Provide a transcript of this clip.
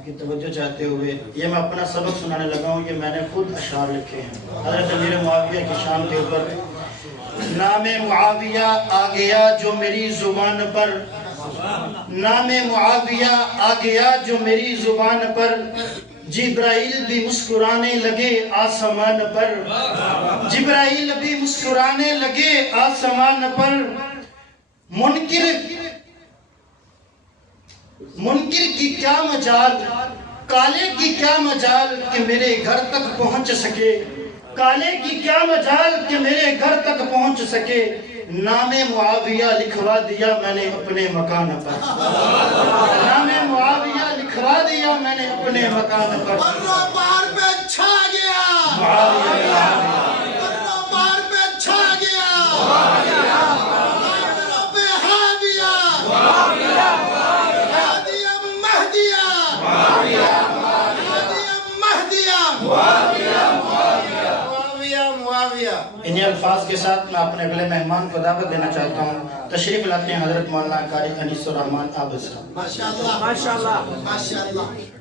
آپ کی توجہ چاہتے ہوئے یہ میں اپنا سبق سنانے لگا ہوں، یہ میں نے خود اشعار لکھے ہیں حضرت امیر معاویہ کی شان کے اوپر۔ نام معاویہ آ گیا جو میری زبان پر، نام معاویہ آ گیا جو میری زبان پر، جبرائیل بھی مسکرانے لگے آسمان پر، جبرائیل بھی مسکرانے لگے آسمان پر۔ منکر کی کیا مجال، کالے کی کیا مجال کہ میرے گھر تک پہنچ سکے، کالے کی کیا مجال کہ میرے گھر تک پہنچ سکے، نام معاویہ لکھوا دیا میں نے اپنے مکان پر، نام معاویہ لکھوا دیا میں نے اپنے مکان پر۔ بار پہ چھا گیا معاویہ بار پہ چھا گیا انہی الفاظ کے ساتھ میں اپنے اگلے مہمان کو دعوت دینا چاہتا ہوں، تشریف لاتے ہیں حضرت مولانا قاری انیس الرحمن آبد صاحب۔ ماشاءاللہ ماشاءاللہ ماشاءاللہ۔